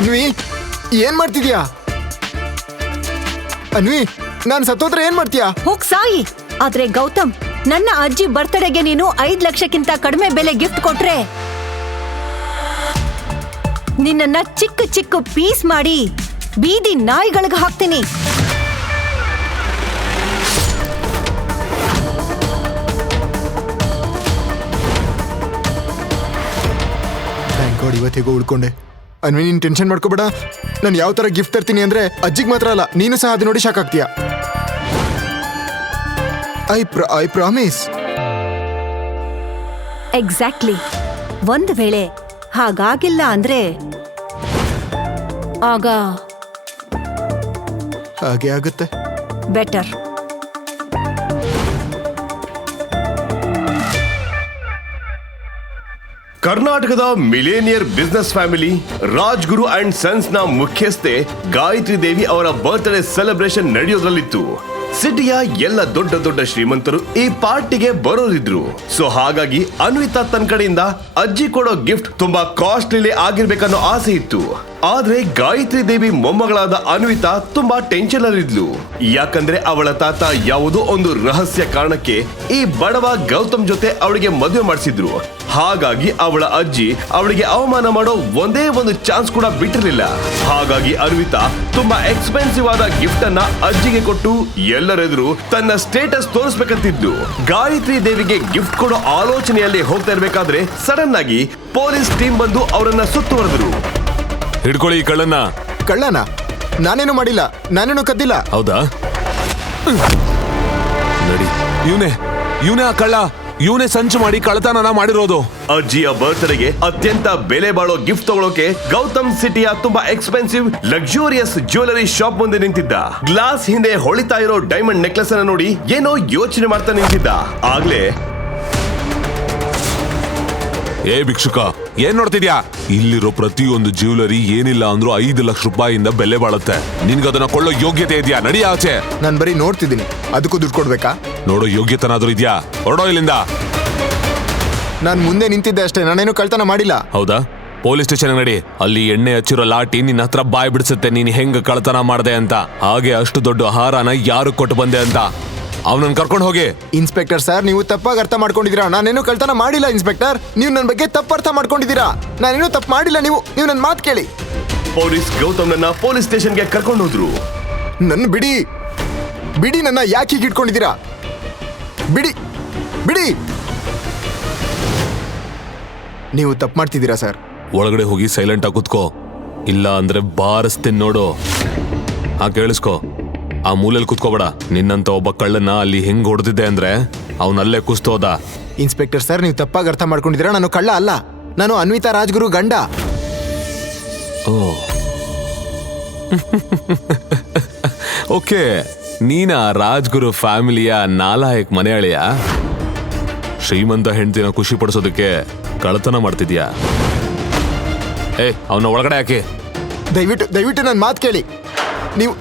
ಅನ್ವಿ ಏನ್ ಮಾಡ್ತಿದ್ಯಾ? ಅನ್ವಿ ನಾನ್ ಸತ್ತೋದ್ರೆ ಏನ್ ಮಾಡ್ತೀಯಾ? ಹೋಗ್ ಸಾಯಿ. ಆದ್ರೆ ಗೌತಮ್, ನನ್ನ ಅಜ್ಜಿ ಬರ್ತಡೆಗೆ ನೀನು 5 ಲಕ್ಷಕ್ಕಿಂತ ಕಡಿಮೆ ಬೆಲೆ ಗಿಫ್ಟ್ ಕೊಟ್ರೆ ನಿನ್ನನ್ನ ಚಿಕ್ಕ ಚಿಕ್ಕ ಪೀಸ್ ಮಾಡಿ ಬೀದಿ ನಾಯಿಗಳಿಗೆ ಹಾಕ್ತೀನಿ. ಥ್ಯಾಂಕ್ ಗಾಡ್ ಇವತ್ತಿಗೂ ಉಳ್ಕೊಂಡೆ. ಅನ್ವಿ ನೀನ್ ಟೆನ್ಷನ್ ಮಾಡ್ಕೋಬೇಡ. ನಾನು ಯಾವ ತರ ಗಿಫ್ಟ್ ತರ್ತೀನಿ ಅಂದ್ರೆ ಅಜ್ಜಿಗೆ ಮಾತ್ರ ಅಲ್ಲ, ನೀನು ಸಹ ಅದು ನೋಡಿ ಶಾಕ್ ಆಗ್ತೀಯಾ. I promise. ಎಕ್ಸಾಕ್ಟ್ಲಿ. ಒಂದ್ ವೇಳೆ ಹಾಗಾಗಿಲ್ಲ ಅಂದ್ರೆ ಆಗ ಹಾಗೆ ಆಗುತ್ತೆ. ಬೆಟರ್. ಕರ್ನಾಟಕದ millionaire business family Rajguru and sons ನ ಮುಖ್ಯಸ್ಥೆ ಗಾಯತ್ರಿ ದೇವಿ ಅವರ ಬರ್ತ್ಡೇ ಸೆಲೆಬ್ರೇಷನ್ ನಡೆಯೋದ್ರಲ್ಲಿತ್ತು. ಸಿಟಿಯ ಎಲ್ಲ ದೊಡ್ಡ ದೊಡ್ಡ ಶ್ರೀಮಂತರು ಈ ಪಾರ್ಟಿಗೆ ಬರೋರಿದ್ರು. ಸೊ ಹಾಗಾಗಿ ಅನ್ವಿತಾ ತನ್ನ ಕಡೆಯಿಂದ ಅಜ್ಜಿ ಕೊಡೋ ಗಿಫ್ಟ್ ತುಂಬಾ ಕಾಸ್ಟ್ಲಿ ಆಗಿರ್ಬೇಕನ್ನೋ ಆಸೆ ಇತ್ತು. ಆದ್ರೆ ಗಾಯತ್ರಿ ದೇವಿ ಮೊಮ್ಮಗಳಾದ ಅನ್ವಿತಾ ತುಂಬಾ ಟೆನ್ಷನ್ ಅಲ್ಲಿದ್ಲು. ಯಾಕಂದ್ರೆ ಅವಳ ತಾತ ಯಾವುದೋ ಒಂದು ರಹಸ್ಯ ಕಾರಣಕ್ಕೆ ಈ ಬಡವ ಗೌತಮ್ ಜೊತೆ ಅವಳಿಗೆ ಮದುವೆ ಮಾಡಿಸಿದ್ರು. ಹಾಗಾಗಿ ಅವಳ ಅಜ್ಜಿ ಅವಳಿಗೆ ಅವಮಾನ ಮಾಡೋ ಒಂದೇ ಒಂದು ಚಾನ್ಸ್ ಕೂಡ ಬಿಟ್ಟಿರಲಿಲ್ಲ. ಹಾಗಾಗಿ ಅನ್ವಿತಾ ತುಂಬಾ ಎಕ್ಸ್ಪೆನ್ಸಿವ್ ಆದ ಗಿಫ್ಟ್ ಅನ್ನ ಅಜ್ಜಿಗೆ ಕೊಟ್ಟು ಎಲ್ಲರೆದುರು ತನ್ನ ಸ್ಟೇಟಸ್ ತೋರಿಸ್ಬೇಕಂತಿದ್ದು. ಗಾಯತ್ರಿ ದೇವಿಗೆ ಗಿಫ್ಟ್ ಕೊಡೋ ಆಲೋಚನೆಯಲ್ಲಿ ಹೋಗ್ತಾ ಇರ್ಬೇಕಾದ್ರೆ ಸಡನ್ ಆಗಿ ಪೊಲೀಸ್ ಟೀಮ್ ಬಂದು ಅವರನ್ನ ಸುತ್ತುವರೆದ್ರು. ಹಿಡ್ಕೊಳ್ಳಿ ಈ ಕಳ್ಳನ್ನ. ಕಳ್ಳನ? ನಾನೇನು ಮಾಡಿಲ್ಲ, ನಾನೇನು ಕದ್ದಿಲ್ಲ. ಹೌದಾ? ನಡಿ. ಇವನೇ ಆ ಕಳ್ಳ. ಇವನೇ ಸಂಚು ಮಾಡಿ ಕಳ್ಳತನ ಮಾಡಿರೋದು. ಅಜ್ಜಿಯ ಬರ್ತ್ಡೇಗೆ ಅತ್ಯಂತ ಬೆಲೆ ಬಾಳೋ ಗಿಫ್ಟ್ ತಗೊಳ್ಳೋಕೆ ಗೌತಮ್ ಸಿಟಿಯ ತುಂಬಾ ಎಕ್ಸ್ಪೆನ್ಸಿವ್ ಲಕ್ಸುರಿಯಸ್ ಜ್ಯುವೆಲರಿ ಶಾಪ್ ಮುಂದೆ ನಿಂತಿದ್ದ. ಗ್ಲಾಸ್ ಹಿಂದೆ ಹೊಳಿತಾ ಇರೋ ಡೈಮಂಡ್ ನೆಕ್ಲೆಸ್ ಅನ್ನ ನೋಡಿ ಏನೋ ಯೋಚನೆ ಮಾಡ್ತಾ ನಿಂತಿದ್ದ. ಆಗ್ಲೇ ಏ ಭಿಕ್ಷುಕ, ಏನ್ ನೋಡ್ತಿದ್ಯಾ? ಇಲ್ಲಿರೋ ಪ್ರತಿಯೊಂದು ಜ್ಯುವೆಲರಿ ಏನಿಲ್ಲ ಅಂದ್ರೂ 5 ಲಕ್ಷ ರೂಪಾಯಿಯಿಂದ ಬೆಲೆ ಬಾಳುತ್ತೆ. ನಿನ್ಗದನ್ನ ಕೊಳ್ಳೋ ಯೋಗ್ಯತೆ ಇದೆಯಾ? ನಡಿ ಆಚೆ. ನಾನು ಬರೀ ನೋಡ್ತಿದ್ದೀನಿ, ಅದಕ್ಕೂ ದುಡ್ಡು ಕೊಡ್ಬೇಕಾ? ನೋಡೋ ಯೋಗ್ಯತನಾದ್ರೂ ಇದ್ಯಾ? ಹೊರಡೋ ಇಲ್ಲಿಂದ. ನಾನು ಮುಂದೆ ನಿಂತಿದ್ದೆ ಅಷ್ಟೇ, ನಾನೇನು ಕಳ್ತನ ಮಾಡಿಲ್ಲ. ಹೌದಾ? ಪೊಲೀಸ್ ಸ್ಟೇಷನ್ ನಡಿ. ಅಲ್ಲಿ ಎಣ್ಣೆ ಹಚ್ಚಿರೋ ಲಾಟಿ ನಿನ್ನ ಹತ್ರ ಬಾಯ್ ಬಿಡಿಸುತ್ತೆ ನೀನ್ ಹೆಂಗ್ ಕಳ್ತನ ಮಾಡ್ದೆ ಅಂತ. ಹಾಗೆ ಅಷ್ಟು ದೊಡ್ಡ ಹಾರನ ಯಾರು ಕೊಟ್ಟು ಬಂದೆ ಅಂತ. ಅವನನ್ನ ಕರ್ಕೊಂಡು ಹೋಗಿ. ಇನ್ಸ್ಪೆಕ್ಟರ್ ಸರ್, ನೀವು ತಪ್ಪಾಗಿ ಅರ್ಥ ಮಾಡ್ಕೊಂಡಿದ್ದೀರಾ. ನಾನೇನು ಕಳ್ತನ ಮಾಡಿಲ್ಲ ಇನ್ಸ್ಪೆಕ್ಟರ್. ನೀವು ನನ್ನ ಬಗ್ಗೆ ತಪ್ಪು ಅರ್ಥ ಮಾಡ್ಕೊಂಡಿದ್ದೀರಾ. ನಾನೇನು ತಪ್ಪು ಮಾಡಿಲ್ಲ. ನೀವು ನನ್ನ ಮಾತು ಕೇಳಿ. ಪೊಲೀಸ್ ಗೌತಮ್ನನ್ನ ಪೊಲೀಸ್ ಸ್ಟೇಷನ್ಗೆ ಕರ್ಕೊಂಡು ಹೋದ್ರು. ನನ್ನ ಬಿಡಿ, ನನ್ನ ಯಾಕೆ ಹೀಗೆ ಇಟ್ಕೊಂಡಿದ್ದೀರಾ? ಬಿಡಿ. ನೀವು ತಪ್ಪು ಮಾಡ್ತಿದ್ದೀರಾ ಸರ್. ಒಳಗಡೆ ಹೋಗಿ ಸೈಲೆಂಟ್ ಆಗಿ ಕೂತ್ಕೋ, ಇಲ್ಲ ಅಂದ್ರೆ ಬಾರಿಸ್ತೀನಿ ನೋಡು. ಕೇಳಿಸ್ಕೋ, ಆ ಮೂಲೆಯಲ್ಲಿ ಕುತ್ಕೋಬೇಡ. ನಿನ್ನಂತ ಒಬ್ಬ ಕಳ್ಳನ್ನ ಅಲ್ಲಿ ಹೆಂಗ್ ಹೊಡೆದಿದ್ದೆ ಅಂದ್ರೆ ಅವನಲ್ಲೇ ಕುಸ್ತೋದ. ಇನ್ಸ್ಪೆಕ್ಟರ್ ಸರ್, ನೀವು ತಪ್ಪಾಗಿ ಅರ್ಥ ಮಾಡ್ಕೊಂಡಿದ್ದೀರಾ. ನಾನು ಕಳ್ಳ ಅಲ್ಲ, ನಾನು ಅನ್ವಿತಾ ರಾಜ್ಗುರು ಗಂಡ. ಓ ಓಕೆ, ನೀನ ರಾಜ್ಗುರು ಫ್ಯಾಮಿಲಿಯ ನಾಲಾಯಕ್ ಮನೆ ಅಳಿಯ. ಶ್ರೀಮಂತ ಹೆಂಡತಿನ ಖುಷಿ ಪಡಿಸೋದಕ್ಕೆ ಕಳ್ಳತನ ಮಾಡ್ತಿದ್ಯಾ? ಅವನ ಒಳಗಡೆ ಯಾಕೆ? ದಯವಿಟ್ಟು ನನ್ನ ಮಾತು ಕೇಳಿ.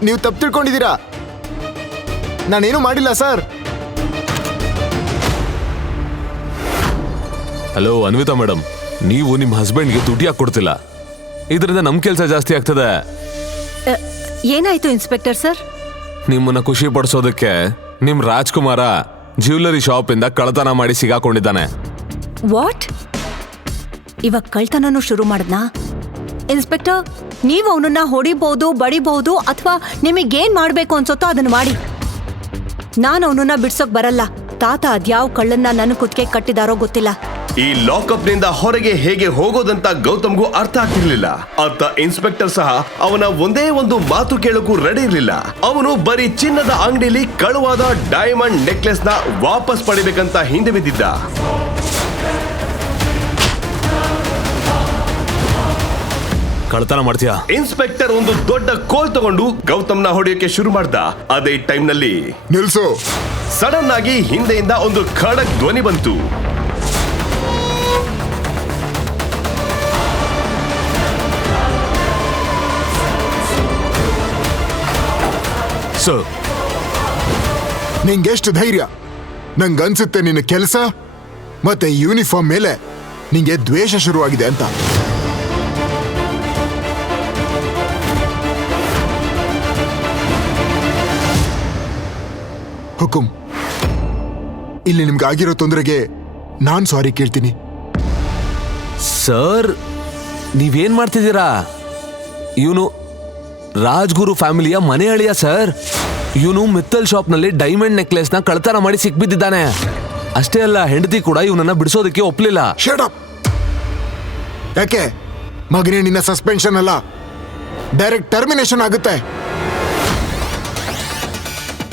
ನೀವು ತಪ್ಪು ತಿಳ್ಕೊಂಡಿದ್ದೀರಾ. ನಾನೇನು ಮಾಡಿಲ್ಲ ಸರ್. ಹಲೋ ಅನ್ವಿತಾ ಮೇಡಮ್, ನೀವು ನಿಮ್ಮ ಹಸ್ಬೆಂಡ್ಗೆ ದುಡ್ಡು ಯಾಕೆ ಕೊಡ್ತಿಲ್ಲ? ಇದರಿಂದ ನಮ್ ಕೆಲಸ ಜಾಸ್ತಿ ಆಗ್ತದೆ. ಏನಾಯ್ತು ಇನ್ಸ್ಪೆಕ್ಟರ್ ಸರ್? ನಿಮ್ಮನ್ನ ಖುಷಿ ಪಡಿಸೋದಕ್ಕೆ ನಿಮ್ ರಾಜ್ಕುಮಾರ ಜ್ಯುವೆಲರಿ ಶಾಪ್ ಇಂದ ಕಳ್ಳತನ ಮಾಡಿ ಸಿಗಾಕೊಂಡಿದ್ದಾನೆ. ವಾಟ್? ಇವಾಗ ಕಳ್ತನೂ ಶುರು ಮಾಡದ್ನಾ? ಇನ್ಸ್ಪೆಕ್ಟರ್, ನೀವು ಅವನನ್ನ ಹೊಡಿಬಹುದು, ಬಡಿಬಹುದು, ಅಥವಾ ನಿಮಗೇನ್ ಮಾಡ್ಬೇಕು ಅನ್ಸುತ್ತೋ ಅದನ್ನ ಮಾಡಿ. ನಾನು ಅವನನ್ನ ಬಿಡ್ಸೋಕ್ ಬರಲ್ಲ. ತಾತ ಅದ್ಯಾವ ಕಳ್ಳನ್ನ ನನ್ನ ಕುತ್ತಿಗೆ ಕಟ್ಟಿದಾರೋ ಗೊತ್ತಿಲ್ಲ. ಈ ಲಾಕಪ್ ನಿಂದ ಹೊರಗೆ ಹೇಗೆ ಹೋಗೋದಂತ ಗೌತಮ್ಗೂ ಅರ್ಥ ಆಗ್ತಿರ್ಲಿಲ್ಲ. ಅತ್ತ ಇನ್ಸ್ಪೆಕ್ಟರ್ ಸಹ ಅವನ ಒಂದೇ ಒಂದು ಮಾತು ಕೇಳೋಕು ರೆಡಿ ಇರ್ಲಿಲ್ಲ. ಅವನು ಬರೀ ಚಿನ್ನದ ಅಂಗಡಿಯಲ್ಲಿ ಕಳುವಾದ ಡೈಮಂಡ್ ನೆಕ್ಲೆಸ್ ನ ವಾಪಸ್ ಪಡಿಬೇಕಂತ ಹಿಂದೆ ಬಿದ್ದಿದ್ದ. ಕಳ್ತನ ಮಾಡ್ತೀಯಾ? ಇನ್ಸ್ಪೆಕ್ಟರ್ ಒಂದು ದೊಡ್ಡ ಕೋಲ್ ತಗೊಂಡು ಗೌತಮ್ನ ಹೊಡೆಯೋಕೆ ಶುರು ಮಾಡ್ದ. ಅದೇ ಟೈಮ್ ನಲ್ಲಿ ನಿಲ್ಸು. ಸಡನ್ ಆಗಿ ಹಿಂದೆಯಿಂದ ಒಂದು ಖಡಕ್ ಧ್ವನಿ ಬಂತು. ಸರ್, ನಿಂಗೆಷ್ಟು ಧೈರ್ಯ? ನಂಗನ್ಸುತ್ತೆ ನಿನ್ನ ಕೆಲಸ ಮತ್ತೆ ಯೂನಿಫಾರ್ಮ್ ಮೇಲೆ ನಿಂಗೆ ದ್ವೇಷ ಶುರುವಾಗಿದೆ ಅಂತ. ಹುಕುಂ, ಇಲ್ಲಿ ನಿಮ್ಗೆ ಆಗಿರೋ ತೊಂದರೆಗೆ ನಾನ್ ಸಾರಿ ಕೇಳ್ತೀನಿ. ಸರ್, ನೀವೇನ್ ಮಾಡ್ತಿದ್ದೀರಾ? ಇವನು ರಾಜ್ಗುರು ಫ್ಯಾಮಿಲಿಯ ಮನೆ ಅಳಿಯ ಸರ್. ಇವನು ಮಿತ್ತಲ್ ಶಾಪ್ನಲ್ಲಿ ಡೈಮಂಡ್ ನೆಕ್ಲೆಸ್ನ ಕಳ್ತನ ಮಾಡಿ ಸಿಕ್ಬಿದ್ದಿದ್ದಾನೆ. ಅಷ್ಟೇ ಅಲ್ಲ, ಹೆಂಡತಿ ಕೂಡ ಇವನನ್ನ ಬಿಡಿಸೋದಕ್ಕೆ ಒಪ್ಲಿಲ್ಲ. Shut up. ಯಾಕೆ ಮಗನೇ, ನಿನ್ನ ಸಸ್ಪೆನ್ಷನ್ ಅಲ್ಲ, ಡೈರೆಕ್ಟ್ ಟರ್ಮಿನೇಷನ್ ಆಗುತ್ತೆ.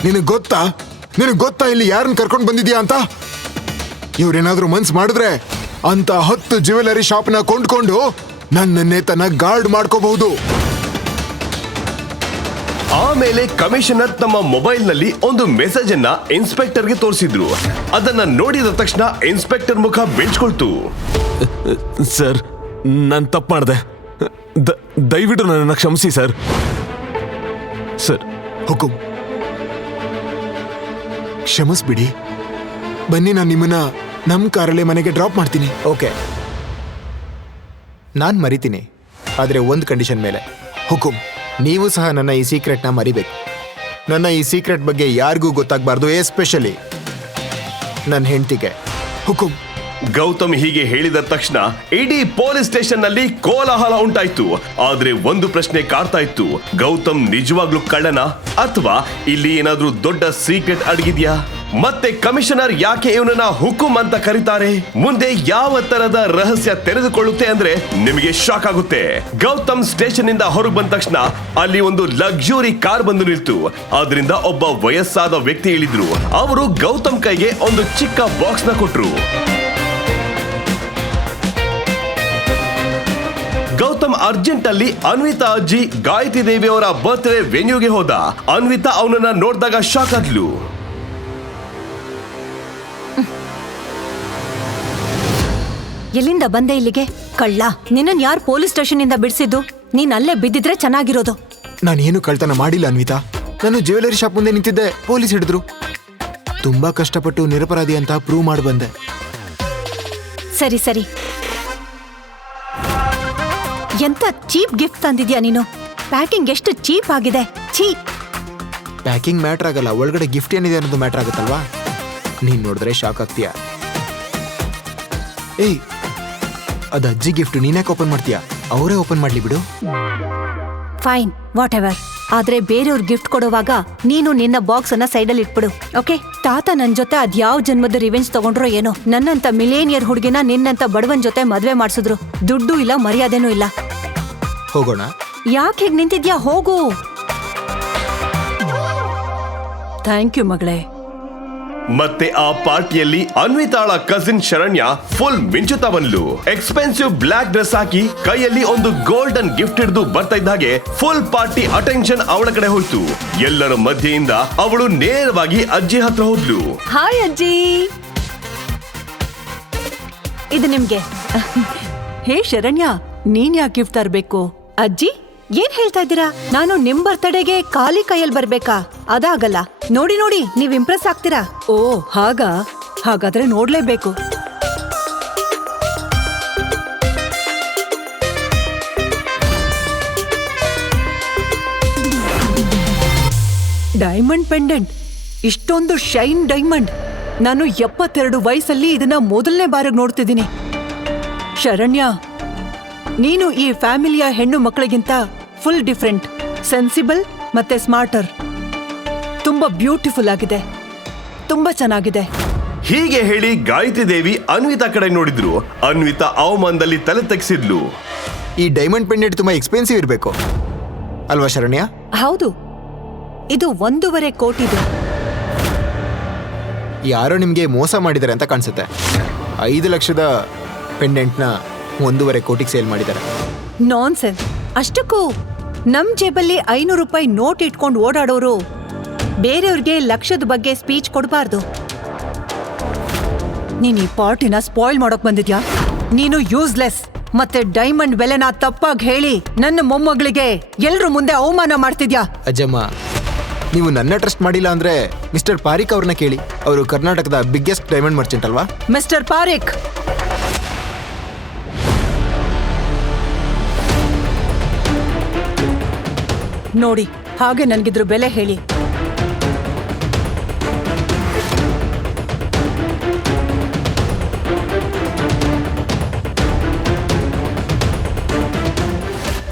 ನಿನಗೆ ಗೊತ್ತಾ ಇಲ್ಲಿ ಯಾರನ್ನ ಕರ್ಕೊಂಡು ಬಂದಿದ್ಯಾ ಅಂತ? ಇವ್ರೇನಾದ್ರೂ ಮನ್ಸ್ ಮಾಡಿದ್ರೆ ಅಂತ 10 ಜ್ಯುವೆಲರಿ ಶಾಪ್ನ ಕೊಂಡ್ಕೊಂಡು ನನ್ನನ್ನೇ ತನ್ನ ಗಾರ್ಡ್ ಮಾಡ್ಕೋಬಹುದು. ಆಮೇಲೆ ಕಮಿಷನರ್ ತಮ್ಮ ಮೊಬೈಲ್ ನಲ್ಲಿ ಒಂದು ಮೆಸೇಜ್ ಅನ್ನ ಇನ್ಸ್ಪೆಕ್ಟರ್ಗೆ ತೋರಿಸಿದ್ರು. ಅದನ್ನ ನೋಡಿದ ತಕ್ಷಣ ಇನ್ಸ್ಪೆಕ್ಟರ್ ಮುಖ ಬೆಂಚ್ಕೊಳ್ತು. ಸರ್, ನಾನು ತಪ್ಪು ಮಾಡಿದೆ. ದಯವಿಟ್ಟು ನನ್ನನ್ನು ಕ್ಷಮಿಸಿ ಸರ್. ಸರ್, ಹುಕುಂ, ಕ್ಷಮಿಸ್ಬಿಡಿ. ಬನ್ನಿ, ನಾನು ನಿಮ್ಮನ್ನ ನಮ್ಮ ಕಾರಲ್ಲೇ ಮನೆಗೆ ಡ್ರಾಪ್ ಮಾಡ್ತೀನಿ. ಓಕೆ, ನಾನು ಮರಿತೀನಿ, ಆದರೆ ಒಂದು ಕಂಡೀಷನ್ ಮೇಲೆ. ಹುಕುಂ, ನೀವು ಸಹ ನನ್ನ ಈ ಸೀಕ್ರೆಟ್ನ ಮರಿಬೇಕು. ನನ್ನ ಈ ಸೀಕ್ರೆಟ್ ಬಗ್ಗೆ ಯಾರಿಗೂ ಗೊತ್ತಾಗಬಾರ್ದು, ಎಸ್ಪೆಷಲಿ ನನ್ನ ಹೆಂಡತಿಗೆ. ಹುಕುಂ. ಗೌತಮ್ ಹೀಗೆ ಹೇಳಿದ ತಕ್ಷಣ ಇಡೀ ಪೊಲೀಸ್ ಸ್ಟೇಷನ್ ನಲ್ಲಿ ಕೋಲಾಹಲ ಉಂಟಾಯ್ತು. ಆದ್ರೆ ಒಂದು ಪ್ರಶ್ನೆ ಕಾಡ್ತಾ ಇತ್ತು, ಗೌತಮ್ ನಿಜವಾಗ್ಲೂ ಕಳ್ಳನ ಅಥವಾ ಇಲ್ಲಿ ಏನಾದ್ರೂ ದೊಡ್ಡ ಸೀಕ್ರೆಟ್ ಅಡಗಿದ್ಯಾ? ಮತ್ತೆ ಕಮಿಷನರ್ ಯಾಕೆ ಇವನನ್ನ ಹುಕುಂ ಅಂತ ಕರೀತಾರೆ? ಮುಂದೆ ಯಾವ ತರದ ರಹಸ್ಯ ತೆರೆದುಕೊಳ್ಳುತ್ತೆ ಅಂದ್ರೆ ನಿಮಗೆ ಶಾಕ್ ಆಗುತ್ತೆ. ಗೌತಮ್ ಸ್ಟೇಷನ್ ಇಂದ ಹೊರಗೆ ಬಂದ ತಕ್ಷಣ ಅಲ್ಲಿ ಒಂದು ಲಕ್ಸುರಿ ಕಾರ್ ಬಂದು ನಿಲ್ತು. ಅದರಿಂದ ಒಬ್ಬ ವಯಸ್ಸಾದ ವ್ಯಕ್ತಿ ಇಳಿದ್ರು. ಅವರು ಗೌತಮ್ ಕೈಗೆ ಒಂದು ಚಿಕ್ಕ ಬಾಕ್ಸ್ ನ ಕೊಟ್ರು. ಗೌತಮ್ ಅರ್ಜೆಂಟ್ ಅಲ್ಲಿ ಅನ್ವಿತಾ ಅಜ್ಜಿ ಗಾಯತ್ರಿ ದೇವಿ ಅವರ ಬರ್ತ್ಡೇ ವೆನ್ಯೂಗೆ ಹೋದ. ಅನ್ವಿತಾ ಅವನನ್ನ ನೋಡಿದಾಗ ಶಾಕ್ ಆದ್ಲು. ಎಲ್ಲಿಂದ ಬಂದೆ ಇಲ್ಲಿಗೆ? ಕಳ್ಳ, ನಿನ್ನನ್ ಯಾರು ಪೊಲೀಸ್ ಸ್ಟೇಷನ್ ಇಂದ ಬಿಡಿಸಿದ್ದು? ನೀನ್ ಅಲ್ಲೇ ಬಿದ್ದಿದ್ರೆ ಚೆನ್ನಾಗಿರೋದು. ನಾನೇನು ಕಳ್ತನ ಮಾಡಿಲ್ಲ ಅನ್ವಿತಾ. ನಾನು ಜ್ಯುವೆಲರಿ ಶಾಪ್ ಮುಂದೆ ನಿಂತಿದ್ದೆ, ಪೊಲೀಸ್ ಹಿಡಿದ್ರು. ತುಂಬಾ ಕಷ್ಟಪಟ್ಟು ನಿರಪರಾಧಿ ಅಂತ ಪ್ರೂವ್ ಮಾಡಿ ಬಂದೆ. ಸರಿ ಸರಿ, ಎಂತ ಚೀಪ್ ಗಿಫ್ಟ್ ತಂದಿದ್ಯಾ ನೀನು? ಪ್ಯಾಕಿಂಗ್ ಎಷ್ಟು ಚೀಪ್ ಆಗಿದೆ. ಛೀ. ಪ್ಯಾಕಿಂಗ್ ಮ್ಯಾಟ್ರ್ ಆಗಲ್ಲ, ಒಳಗಡೆ ಗಿಫ್ಟ್ ಏನಿದೆ ಅನ್ನೋದು ಮ್ಯಾಟ್ರ್ ಆಗುತ್ತಲ್ವಾ? ನೀನ್ ನೋಡಿದ್ರೆ ಶಾಕ್ ಆಗ್ತೀಯ. ಏಯ್, ಅದು ಅಜ್ಜಿ ಗಿಫ್ಟ್, ನೀನ್ಯಾಕೆ ಓಪನ್ ಮಾಡ್ತೀಯಾ? ಅವರೇ ಓಪನ್ ಮಾಡ್ಲಿ ಬಿಡು. Fine, what ever. ಆದ್ರೆ ಬೇರೆಯವ್ರ ಗಿಫ್ಟ್ ಕೊಡುವಾಗ ನೀನು ನಿನ್ನ ಬಾಕ್ಸ್ ಅನ್ನ ಸೈಡಲ್ಲಿ ಇಟ್ಬಿಡು, ಓಕೆ? ತಾತ ನನ್ ಜೊತೆ ಅದ್ಯಾವ ಜನ್ಮದ ರಿವೆಂಜ್ ತಗೊಂಡ್ರೋ ಏನೋ, ನನ್ನಂತ ಮಿಲೇನಿಯರ್ ಹುಡುಗಿನ ನಿನ್ನಂತ ಬಡವನ್ ಜೊತೆ ಮದ್ವೆ ಮಾಡ್ಸಿದ್ರು. ದುಡ್ಡು ಇಲ್ಲ, ಮರ್ಯಾದೆನೂ ಇಲ್ಲ. ಹೋಗೋಣ. ಯಾಕೆ ಹೀಗ್ ನಿಂತಿದ್ಯಾ? ಹೋಗು. ಥ್ಯಾಂಕ್ ಯು ಮಗಳೇ. ಮತ್ತೆ ಆ ಪಾರ್ಟಿಯಲ್ಲಿ ಅನ್ವಿತಾಳ ಕಸಿನ್ ಶರಣ್ಯ ಫುಲ್ ಮಿಂಚುತ್ತಾ ಬಂದ್ಲು. ಎಕ್ಸ್ಪೆನ್ಸಿವ್ ಬ್ಲಾಕ್ ಡ್ರೆಸ್ ಹಾಕಿ ಕೈಯಲ್ಲಿ ಒಂದು ಗೋಲ್ಡನ್ ಗಿಫ್ಟ್ ಹಿಡಿದು ಬರ್ತಾ ಇದ್ದ ಹಾಗೆ ಫುಲ್ ಪಾರ್ಟಿ ಅಟೆನ್ಷನ್ ಅವಳ ಕಡೆ ಹೋಯ್ತು. ಎಲ್ಲರ ಮಧ್ಯೆಯಿಂದ ಅವಳು ನೇರವಾಗಿ ಅಜ್ಜಿ ಹತ್ರ ಹೋದ್ಲು. ಹಾಯ್ ಅಜ್ಜಿ, ಇದು ನಿಮ್ಗೆ. ಹೇ ಶರಣ್ಯ, ನೀನ್ ಯಾಕೆ ಗಿಫ್ಟ್ ತರ್ಬೇಕು? ಅಜ್ಜಿ ಏನ್ ಹೇಳ್ತಾ ಇದ್ದೀರಾ? ನಾನು ನಿಮ್ ಬರ್ತಡೆಗೆ ಖಾಲಿ ಕೈಯಲ್ಲಿ ಬರ್ಬೇಕಾ? ಅದಾಗಲ್ಲ. ನೋಡಿ ನೋಡಿ, ನೀವ್ ಇಂಪ್ರೆಸ್ ಆಗ್ತೀರಾ. ಓ ಹಾಗಾ? ಹಾಗಾದ್ರೆ ನೋಡ್ಲೇಬೇಕು. ಡೈಮಂಡ್ ಪೆಂಡೆಂಟ್, ಇಷ್ಟೊಂದು ಶೈನ್ ಡೈಮಂಡ್. ನಾನು 72 ವಯಸ್ಸಲ್ಲಿ ಇದನ್ನ ಮೊದಲನೇ ಬಾರಿಗೆ ನೋಡ್ತಿದ್ದೀನಿ. ಶರಣ್ಯ, ನೀನು ಈ ಫ್ಯಾಮಿಲಿಯ ಹೆಣ್ಣು ಮಕ್ಕಳಿಗಿಂತ ಫುಲ್ ಡಿಫ್ರೆಂಟ್, ಸೆನ್ಸಿಬಲ್ ಮತ್ತೆ ಸ್ಮಾರ್ಟರ್. ತುಂಬಾ ಬ್ಯೂಟಿಫುಲ್ ಆಗಿದೆ, ತುಂಬಾ ಚೆನ್ನಾಗಿದೆ. ಹೀಗೆ ಹೇಳಿ ಗಾಯತ್ರಿ ದೇವಿ ಅನ್ವಿತಾ ಕಡೆ ನೋಡಿದ್ರು. ಅನ್ವಿತಾ ಅವಮಾನದಲ್ಲಿ ತಲೆ ತೆಗೆಸಿದ್ಲು. ಈ ಡೈಮಂಡ್ ಪೆಂಡೆಂಟ್ ತುಂಬಾ ಎಕ್ಸ್ಪೆನ್ಸಿವ್ ಇರಬೇಕು ಅಲ್ವಾ ಶರಣ್ಯ? ಹೌದು, ಇದು 1.5 ಕೋಟಿದು. ಯಾರೋ ನಿಮ್ಗೆ ಮೋಸ ಮಾಡಿದ್ದಾರೆ ಅಂತ ಕಾಣಿಸುತ್ತೆ. 5 ಲಕ್ಷದ ಪೆಂಡೆಂಟ್ನ 1.5 ಕೋಟಿಗೆ ಸೇಲ್ ಮಾಡಿದ್ದಾರೆ. ನಾನ್ಸೆನ್ಸ್. ಅಷ್ಟಕ್ಕೂ ನಮ್ ಜೇಬಲ್ಲಿ 500 ರೂಪಾಯಿ ನೋಟ್ ಇಟ್ಕೊಂಡು ಓಡಾಡೋರು ಬೇರೆಯವ್ರಿಗೆ ಲಕ್ಷದ ಬಗ್ಗೆ ಸ್ಪೀಚ್ ಕೊಡಬಾರ್ದು. ನೀನ್ ಈ ಪಾರ್ಟಿನ ಸ್ಪಾಯ್ಲ್ ಮಾಡೋಕ್ ಬಂದಿದ್ಯಾ? ನೀನು ಯೂಸ್ಲೆಸ್. ಮತ್ತೆ ಡೈಮಂಡ್ ಬೆಲೆನ ತಪ್ಪಾಗಿ ಹೇಳಿ ನನ್ನ ಮೊಮ್ಮಗಳಿಗೆ ಎಲ್ರ ಮುಂದೆ ಅವಮಾನ ಮಾಡ್ತಿದ್ಯಾ. ಅಜ್ಜಮ್ಮ, ನೀವು ನನ್ನ ಟ್ರಸ್ಟ್ ಮಾಡಿಲ್ಲ ಅಂದ್ರೆ ಮಿಸ್ಟರ್ ಪಾರಿಕ್ ಅವ್ರನ್ನ ಕೇಳಿ. ಅವರು ಕರ್ನಾಟಕದ ಬಿಗ್ಗೆಸ್ಟ್ ಡೈಮಂಡ್ ಮರ್ಚೆಂಟ್ ಅಲ್ವಾ? ಮಿಸ್ಟರ್ ಪಾರಿಕ್, ನೋಡಿ, ಹಾಗೆ ನನ್ಗಿದ್ರ ಬೆಲೆ ಹೇಳಿ.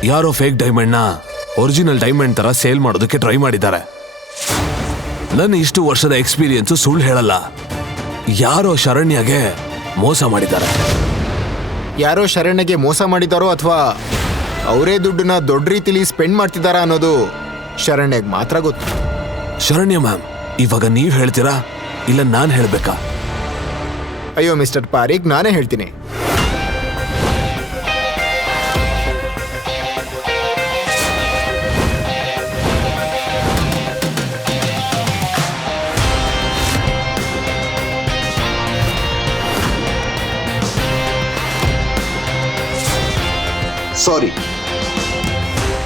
ಯಾರೋ ಫೇಕ್ ಡೈಮಂಡ್ನ ಒರಿಜಿನಲ್ ಡೈಮಂಡ್ ತರ ಸೇಲ್ ಮಾಡೋದಕ್ಕೆ ಟ್ರೈ ಮಾಡಿದ್ದಾರೆ. ನನ್ನ ಇಷ್ಟು ವರ್ಷದ ಎಕ್ಸ್ಪೀರಿಯನ್ಸು ಸುಳ್ಳು ಹೇಳಲ್ಲ. ಯಾರೋ ಶರಣ್ಯಗೆ ಮೋಸ ಮಾಡಿದ್ದಾರೆ. ಯಾರೋ ಶರಣ್ಯಗೆ ಮೋಸ ಮಾಡಿದಾರೋ ಅಥವಾ ಅವರೇ ದುಡ್ಡನ್ನ ದೊಡ್ಡ ರೀತಿಲಿ ಸ್ಪೆಂಡ್ ಮಾಡ್ತಿದ್ದಾರಾ ಅನ್ನೋದು ಶರಣ್ಯಗೆ ಮಾತ್ರ ಗೊತ್ತು. ಶರಣ್ಯ ಮ್ಯಾಮ್, ಇವಾಗ ನೀವ್ ಹೇಳ್ತೀರಾ ಇಲ್ಲ ನಾನ್ ಹೇಳ್ಬೇಕಾ? ಅಯ್ಯೋ ಮಿಸ್ಟರ್ ಪಾರಿಕ್, ನಾನೇ ಹೇಳ್ತೀನಿ. ಸಾರಿ,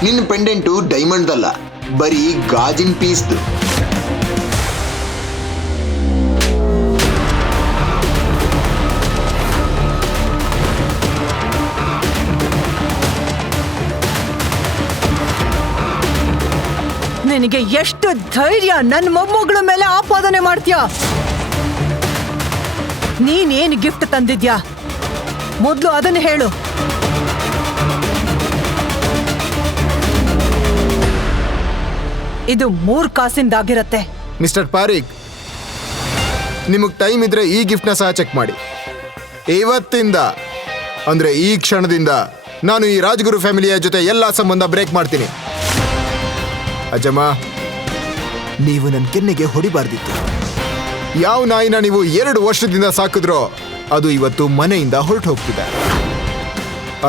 ನಿನ್ನ ಪೆಂಡೆಂಟು ಡೈಮಂಡ್ದಲ್ಲ, ಬರೀ ಗಾಜಿನ ಪೀಸ್ದು. ನಿನಗೆ ಎಷ್ಟು ಧೈರ್ಯ ನನ್ನ ಮೊಮ್ಮಗಳ ಮೇಲೆ ಆಪಾದನೆ ಮಾಡ್ತೀಯಾ? ನೀನೇನು ಗಿಫ್ಟ್ ತಂದಿದ್ಯಾ ಮೊದಲು ಅದನ್ನು ಹೇಳು. ಇದು 3 ಕಾಸಿಂದಾಗಿರತ್ತೆ. ಮಿಸ್ಟರ್ ಪಾರಿಕ್, ನಿಮಗೆ ಟೈಮ್ ಇದ್ರೆ ಈ ಗಿಫ್ಟ್ನ ಸಹ ಚೆಕ್ ಮಾಡಿ. ಇವತ್ತಿಂದ ಅಂದ್ರೆ ಈ ಕ್ಷಣದಿಂದ ನಾನು ಈ ರಾಜ್ಗುರು ಫ್ಯಾಮಿಲಿಯ ಜೊತೆ ಎಲ್ಲ ಸಂಬಂಧ ಬ್ರೇಕ್ ಮಾಡ್ತೀನಿ. ಅಜ್ಜಮ್ಮ, ನೀವು ನನ್ನ ಕೆನ್ನೆಗೆ ಹೊಡಿಬಾರ್ದಿತ್ತು. ಯಾವ ನಾಯಿನ ನೀವು 2 ವರ್ಷದಿಂದ ಸಾಕಿದ್ರೋ ಅದು ಇವತ್ತು ಮನೆಯಿಂದ ಹೊರಟು ಹೋಗ್ತಿದೆ.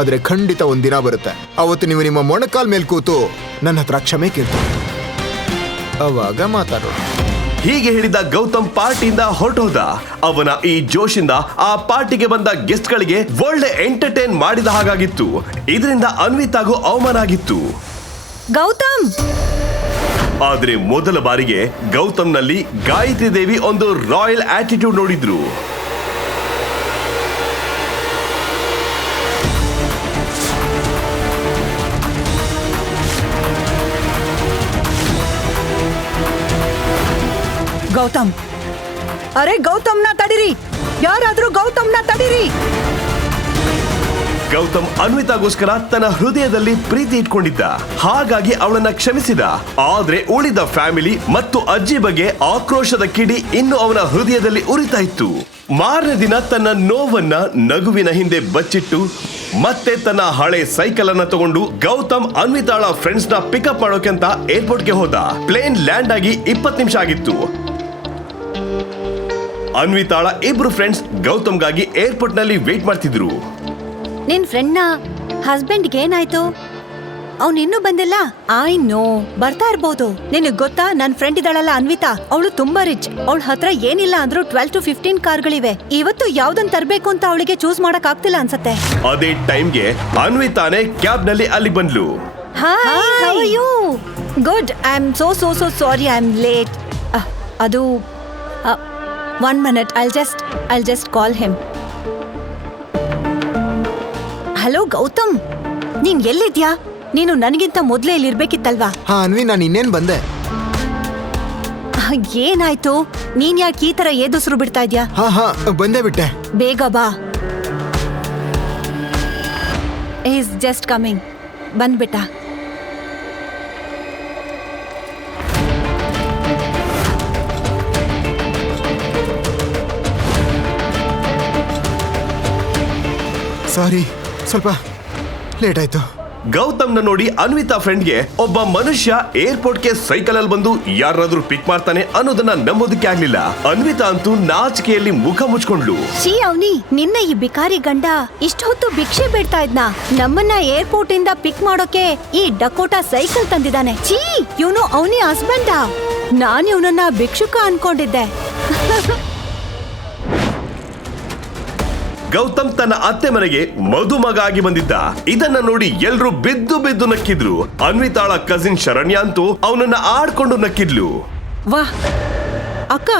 ಆದ್ರೆ ಖಂಡಿತ ಒಂದಿನ ಬರುತ್ತೆ, ಅವತ್ತು ನೀವು ನಿಮ್ಮ ಮೊಣಕಾಲ್ ಮೇಲೆ ಕೂತು ನನ್ನ ಹತ್ರ ಕ್ಷಮೆ ಕೇಳ್ತೀರಿ. ಅವಾಗ ಮಾತಾಡೋಣ. ಹೀಗೆ ಹೇಳಿದ ಗೌತಮ್ ಪಾರ್ಟಿಯಿಂದ ಹೊರಟೋದ. ಅವನ ಈ ಜೋಶಿಂದ ಆ ಪಾರ್ಟಿಗೆ ಬಂದ ಗೆಸ್ಟ್ ಗಳಿಗೆ ಒಳ್ಳೆ ಎಂಟರ್ಟೈನ್ ಮಾಡಿದ ಹಾಗಾಗಿತ್ತು. ಇದರಿಂದ ಅನ್ವಿತಾಗೂ ಅವಮಾನ ಆಗಿತ್ತು. ಗೌತಮ್, ಆದ್ರೆ ಮೊದಲ ಬಾರಿಗೆ ಗೌತಮ್ನಲ್ಲಿ ಗಾಯತ್ರಿ ದೇವಿ ಒಂದು ರಾಯಲ್ ಆಟಿಟ್ಯೂಡ್ ನೋಡಿದ್ರು. ಗೌತಮ್, ಅರೆ ಗೌತಮ್ನ ತಡಿರಿ, ಯಾರಾದ್ರೂ ಗೌತಮ್ನ ತಡಿರಿ. ಗೌತಮ್ ಅನ್ವಿತಾಗೋಸ್ಕರ ತನ್ನ ಹೃದಯದಲ್ಲಿ ಪ್ರೀತಿ ಇಟ್ಕೊಂಡಿದ್ದ, ಹಾಗಾಗಿ ಅವಳನ್ನ ಕ್ಷಮಿಸಿದ. ಆದ್ರೆ ಉಳಿದ ಫ್ಯಾಮಿಲಿ ಮತ್ತು ಅಜ್ಜಿ ಬಗ್ಗೆ ಆಕ್ರೋಶದ ಕಿಡಿ ಇನ್ನು ಅವನ ಹೃದಯದಲ್ಲಿ ಉರಿತಾ ಇತ್ತು. ಮಾರನೇ ದಿನ ತನ್ನ ನೋವನ್ನ ನಗುವಿನ ಹಿಂದೆ ಬಚ್ಚಿಟ್ಟು ಮತ್ತೆ ತನ್ನ ಹಳೆ ಸೈಕಲ್ ಅನ್ನ ತಗೊಂಡು ಗೌತಮ್ ಅನ್ವಿತಾಳ ಫ್ರೆಂಡ್ಸ್ ನ ಪಿಕಪ್ ಮಾಡೋಕೆ ಅಂತ ಏರ್ಪೋರ್ಟ್ಗೆ ಹೋದ. ಪ್ಲೇನ್ ಲ್ಯಾಂಡ್ ಆಗಿ 20 ನಿಮಿಷ ಆಗಿತ್ತು. ಅನ್ವಿತಾಳ 2 ಫ್ರೆಂಡ್ಸ್ ಗೌತಮ್ಗಾಗಿ ಏರ್ಪೋರ್ಟ್ ನಲ್ಲಿ ವೇಟ್ ಮಾಡ್ತಿದ್ರು. ನಿನ್ ಫ್ರೆಂಡ್ನ ಹಸ್ಬೆಂಡ್ಗೆ ಏನಾಯ್ತು? ಅವ್ನು ಇನ್ನೂ ಬಂದಿಲ್ಲ? ಐ ನೋ, ಬರ್ತಾ ಇರ್ಬೋದು. ನಿನಗ್ ಗೊತ್ತಾ, ನನ್ ಫ್ರೆಂಡ್ ಇದ್ದಾಳಲ್ಲ ಅನ್ವಿತಾ, ಅವಳು ತುಂಬಾ ರಿಚ್. ಅವಳ ಹತ್ರ ಏನಿಲ್ಲ ಅಂದ್ರೂ 12 to 15 ಕಾರ್ಗಳಿವೆ. ಇವತ್ತು ಯಾವ್ದನ್ ತರ್ಬೇಕು ಅಂತ ಅವಳಿಗೆ ಚೂಸ್ ಮಾಡಕ್ ಆಗ್ತಿಲ್ಲ ಅನ್ಸತ್ತೆ. ಅದೇ ಟೈಮ್ಗೆ ಅನ್ವಿತಾನೆ ಕ್ಯಾಬ್ ನಲ್ಲಿ ಅಲ್ಲಿ ಬಂದ್ಲು. Hi, how are you? Good. I am so sorry, I am late. ಅದು 1 minute, I'll just call him. Hello Gautam, ನೀನ್ ಎಲ್ಲಿದ್ಯಾ? ನೀನು ನನಗಿಂತ ಮೊದ್ಲೇ ಇಲ್ಲಿ ಇರ್ಬೇಕಿತ್ತಲ್ವಾ? ಹಾ ಅನ್ವಿ, ನಾನು ಇನ್ನೇನ್ ಬಂದೆ. ಏನಾಯ್ತು? ನೀನ್ ಯಾಕೆ ಈ ತರ ಏದುಸ್ರು ಬಿಡ್ತಾ ಇದ್ಯಾ? ಹಾ ಬಂದೇ ಬಿಟ್ಟೆ. ಬೇಗ ಬಾ. Is just coming. ಬಂದ್ಬಿಟ್ಟ. ಸಾರಿ, ಸ್ವಲ್ಪ ಲೇಟ್ ಆಯ್ತು. ಗೌತಮ್ನ ನೋಡಿ ಅನ್ವಿತಾ ಫ್ರೆಂಡ್ಗೆ ಒಬ್ಬ ಮನುಷ್ಯ ಏರ್ಪೋರ್ಟ್ಗೆ ಸೈಕಲ್ ಅಲ್ಲಿ ಬಂದು ಯಾರಾದ್ರೂ ಪಿಕ್ ಮಾಡ್ತಾನೆ ಅನ್ನೋದನ್ನ ನಂಬೋದಕ್ಕೆ ಆಗ್ಲಿಲ್ಲ. ಅನ್ವಿತಾ ಅಂತೂ ನಾಚಿಕೆಯಲ್ಲಿ ಮುಖ ಮುಚ್ಕೊಂಡ್ಲು. ಶ್ರೀ ಅವನಿ, ನಿನ್ನ ಈ ಬಿಕಾರಿ ಗಂಡ ಇಷ್ಟು ಹೊತ್ತು ಭಿಕ್ಷೆ ಬೇಡ್ತಾ ಇದ್ನ. ನಮ್ಮನ್ನ ಏರ್ಪೋರ್ಟ್ ಇಂದ ಪಿಕ್ ಮಾಡೋಕೆ ಈ ಡಕೋಟಾ ಸೈಕಲ್ ತಂದಿದ್ದಾನೆ. ಛೀ, ಇವನು ಅವನಿ ಹಸ್ಬೆಂಡಾ? ನಾನ್ ಇವನನ್ನ ಭಿಕ್ಷುಕ ಅನ್ಕೊಂಡಿದ್ದೆ. ಗೌತಮ್ ತನ್ನ ಅತ್ತೆ ಮನೆಗೆ ಮದುಮಗ ಆಗಿ ಬಂದಿದ್ದ. ಇದನ್ನ ನೋಡಿ ಎಲ್ರು ಬಿದ್ದು ನಕ್ಕಿದ್ರು. ಅನ್ವಿತಾಳ ಕಸಿನ್ ಶರಣ್ಯ ಅಂತೂ ಅವನನ್ನ ಆಡ್ಕೊಂಡು ನಕ್ಕಿದ್ಲು. ವಾಹ್ ಅಕ್ಕ,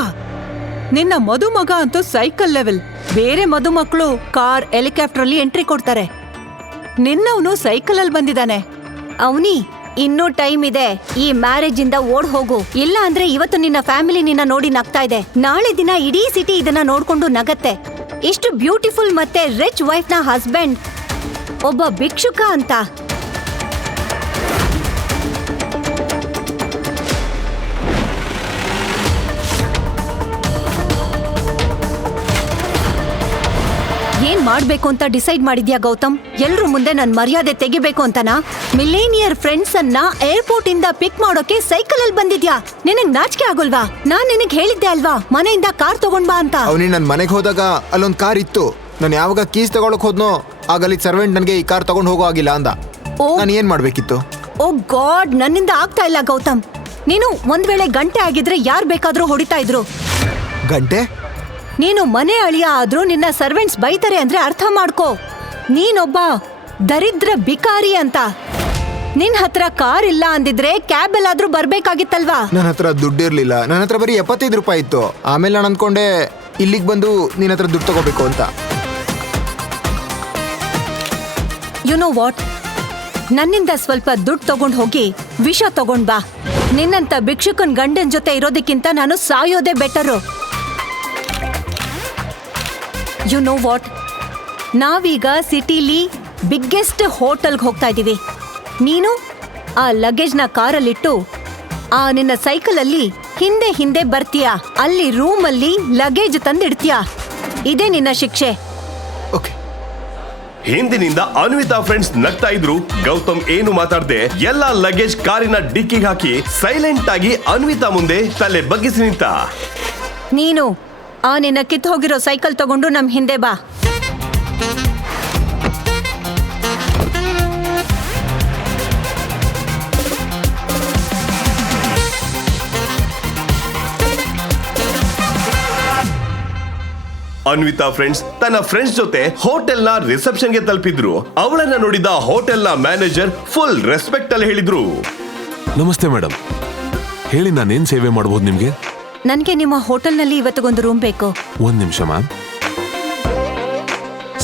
ನಿನ್ನ ಮದುಮಗ ಅಂತೂ ಸೈಕಲ್ ಲೆವೆಲ್. ಬೇರೆ ಮದುಮಕ್ಕಳು ಕಾರ್, ಹೆಲಿಕಾಪ್ಟರ್ ಅಲ್ಲಿ ಎಂಟ್ರಿ ಕೊಡ್ತಾರೆ. ನಿನ್ನವನು ಸೈಕಲ್ ಅಲ್ಲಿ ಬಂದಿದ್ದಾನೆ. ಅವನಿ, ಇನ್ನೂ ಟೈಮ್ ಇದೆ. ಈ ಮ್ಯಾರೇಜ್ ಇಂದ ಓಡ್ ಹೋಗು. ಇಲ್ಲ ಅಂದ್ರೆ ಇವತ್ತು ನಿನ್ನ ಫ್ಯಾಮಿಲಿ ನಿನ್ನ ನೋಡಿ ನಗ್ತಾ ಇದೆ. ನಾಳೆ ದಿನ ಇಡೀ ಸಿಟಿ ಇದನ್ನ ನೋಡ್ಕೊಂಡು ನಗತ್ತೆ. ಇಷ್ಟು ಬ್ಯೂಟಿಫುಲ್ ಮತ್ತೆ ರಿಚ್ ವೈಫ್ ನ ಹಸ್ಬೆಂಡ್ ಒಬ್ಬ ಭಿಕ್ಷುಕ ಅಂತ. ಏನ್ ಮಾಡ್ಬೇಕು ಅಂತ ಡಿಸೈಡ್ ಮಾಡಿದ್ಯಾ ಗೌತಮ್? ಎಲ್ರು ಮುಂದೆ ನನ್ ಮರ್ಯಾದೆ ತೆಗಿಬೇಕು ಅಂತನಾ? ಮಿಲೇನಿಯರ್ ಫ್ರೆಂಡ್ಸ್ ಅನ್ನ ಏರ್ಪೋರ್ಟ್ ಇಂದ ಪಿಕ್ ಮಾಡೋಕೆ ಸೈಕಲ್ ಅಲ್ಲಿ ಬಂದಿದ್ಯಾ? ನಿನಗ್ ನಾಚಿಕೆ ಆಗೋಲ್ವಾ? ನಾನ್ ನಿನಗ್ ಹೇಳಿದ್ದೆ ಅಲ್ವಾ ಮನೆಯಿಂದ ಕಾರ್ ತಗೊಂಡ್ ಬಾ ಅಂತ. ಅವನಿ ನನ್ ಮನೆಗೆ ಹೋದಾಗ ಅಲ್ಲೊಂದ್ ಕಾರ್ ಇತ್ತು. ನಾನು ಯಾವಾಗ ಕೀಸ್ ತಗೊಳಕ್ ಹೋದ್ನೋ ಆಗ ಅಲ್ಲಿ ಸರ್ವೆಂಟ್ ನನ್ಗೆ ಈ ಕಾರ್ ತಗೊಂಡ್ ಹೋಗೋ ಆಗಿಲ್ಲ ಅಂದ. ನಾನು ಏನ್ ಮಾಡ್ಬೇಕಿತ್ತು? ಓ ಗಾಡ್, ನನ್ನಿಂದ ಆಗ್ತಾ ಇಲ್ಲ ಗೌತಮ್. ನೀನು ಒಂದ್ ವೇಳೆ ಗಂಟೆ ಆಗಿದ್ರೆ ಯಾರ್ ಬೇಕಾದ್ರೂ ಹೊಡಿತಾ ಇದ್ರು. ಗಂಟೆ? ನೀನು ಮನೆ ಅಳಿಯ ಆದ್ರೂ ನಿನ್ನ ಸರ್ವೆಂಟ್ಸ್ ಬೈತಾರೆ ಅಂದ್ರೆ ಅರ್ಥ ಮಾಡ್ಕೋ. ನೀನೊಬ್ಬ ದರಿದ್ರ ಬಿಕಾರಿ ಅಂತ. ನಿನ್ ಹತ್ರ ಕಾರ್ ಇಲ್ಲ ಅಂದಿದ್ರೆ ಕ್ಯಾಬ್ ಎಲ್ಲಾದ್ರೂ ಬರ್ಬೇಕಾಗಿತ್ತಲ್ವಾ? ನನ್ನ ಹತ್ರ ದುಡ್ಡು ಇರ್ಲಿಲ್ಲ. ನನ್ನ ಹತ್ರ ಬರೀ 75 ರೂಪಾಯಿ ಇತ್ತು. ಆಮೇಲೆ ನಾನು ಅನ್ಕೊಂಡೆ ಇಲ್ಲಿಗೆ ಬಂದು ನಿನ್ನ ಹತ್ರ ದುಡ್ಡು ತಗೋಬೇಕು ಅಂತ. ಯು ನೋ ವಾಟ್, ನನ್ನಿಂದ ಸ್ವಲ್ಪ ದುಡ್ಡು ತಗೊಂಡ್ ಹೋಗಿ ವಿಷ ತಗೊಂಡ್ ಬಾ. ನಿನ್ನಂತ ಭಿಕ್ಷುಕನ್ ಗಂಡನ್ ಜೊತೆ ಇರೋದಕ್ಕಿಂತ ನಾನು ಸಾಯೋದೇ ಬೆಟರು. ಯು ನೋ ವಾಟ್, ನಾವೀಗ ಸಿಟಿಲಿ ಬಿಗ್ಗೆಸ್ಟ್ ಹೋಟೆಲ್ಗೆ ಹೋಗ್ತಾ ಇದ್ದೀವಿ. ನೀನು ಆ ಲಗೇಜ್ನ ಕಾರಲ್ಲಿಟ್ಟು ಆ ನಿನ್ನ ಸೈಕಲಲ್ಲಿ ಹಿಂದೆ ಹಿಂದೆ ಬರ್ತೀಯಾ. ಅಲ್ಲಿ ರೂಮಲ್ಲಿ ಲಗೇಜ್ ತಂದಿಡ್ತೀಯಾ. ಇದೇ ನಿನ್ನ ಶಿಕ್ಷೆ. ಓಕೆ. ಹಿಂದಿನಿಂದ ಅನ್ವಿತಾ ಫ್ರೆಂಡ್ಸ್ ನಗ್ತಾ ಇದ್ರು. ಗೌತಮ್ ಏನು ಮಾತಾಡದೆ ಎಲ್ಲಾ ಲಗೇಜ್ ಕಾರಿನ ಡಿಕ್ಕಿಗೆ ಹಾಕಿ ಸೈಲೆಂಟ್ ಆಗಿ ಅನ್ವಿತಾ ಮುಂದೆ ತಲೆ ಬಗ್ಗಿಸಿ ನಿಂತ. ನೀನು ಆ ನಿನ್ನ ಕಿತ್ತು ಹೋಗಿರೋ ಸೈಕಲ್ ತಗೊಂಡು ನಮ್ ಹಿಂದೆ ಬಾ. ಅನ್ವಿತಾ ಫ್ರೆಂಡ್ಸ್ ತನ್ನ ಫ್ರೆಂಡ್ಸ್ ಜೊತೆ ಹೋಟೆಲ್ ನ ರಿಸೆಪ್ಷನ್ ಗೆ ತಲುಪಿದ್ರು. ಅವಳನ್ನ ನೋಡಿದ ಹೋಟೆಲ್ ನ ಮ್ಯಾನೇಜರ್ ಫುಲ್ ರೆಸ್ಪೆಕ್ಟ್ ಅಲ್ಲಿ ಹೇಳಿದ್ರು, ನಮಸ್ತೆ ಮೇಡಮ್, ಹೇಳಿ ನಾನೇನ್ ಸೇವೆ ಮಾಡಬಹುದು ನಿಮ್ಗೆ? ನನ್ಗೆ ನಿಮ್ಮ ಹೋಟೆಲ್ನಲ್ಲಿ ಇವತ್ತಿಗೊಂದು ರೂಮ್ ಬೇಕು. ಒಂದ್ ನಿಮಿಷ ma'am.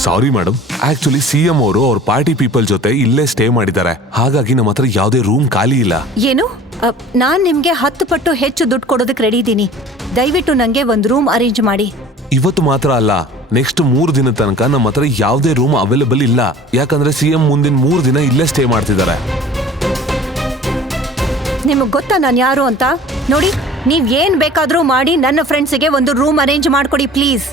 Sorry madam, actually CM ಅವರು ಅವ್ರ ಪಾರ್ಟಿ ಪೀಪಲ್ ಜೊತೆ ಇಲ್ಲೇ ಸ್ಟೇ ಮಾಡಿದ್ದಾರೆ. ಹಾಗಾಗಿ ನಮ್ಮ ಹತ್ರ ಯಾವುದೇ ರೂಮ್ ಖಾಲಿ ಇಲ್ಲ. ಏನು? ನಾನ್ ನಿಮ್ಗೆ 10 ಪಟ್ಟು ಹೆಚ್ಚು ದುಡ್ಡು ಕೊಡೋದಕ್ಕೆ ರೆಡಿ ಇದ್ದೀನಿ. ದಯವಿಟ್ಟು ನಂಗೆ ಒಂದು ರೂಮ್ ಅರೇಂಜ್ ಮಾಡಿ. ಇವತ್ತು ಮಾತ್ರ ಅಲ್ಲ, ನೆಕ್ಸ್ಟ್ 3 ದಿನ ತನಕ ನಮ್ಮ ಹತ್ರ ಯಾವುದೇ ರೂಮ್ ಅವೈಲೇಬಲ್ ಇಲ್ಲ. ಯಾಕಂದ್ರೆ CM ಮುಂದಿನ 3 ದಿನ ಇಲ್ಲೇ ಸ್ಟೇ ಮಾಡ್ತಿದ್ದಾರೆ. ನಿಮಗ್ ಗೊತ್ತಾ ನಾನು ಯಾರು ಅಂತ? ನೋಡಿ, ನೀವ್ ಏನ್ ಬೇಕಾದ್ರೂ ಮಾಡಿ ನನ್ನ ಫ್ರೆಂಡ್ಸಿಗೆ ಒಂದು ರೂಮ್ ಅರೇಂಜ್ ಮಾಡ್ಕೊಡಿ please.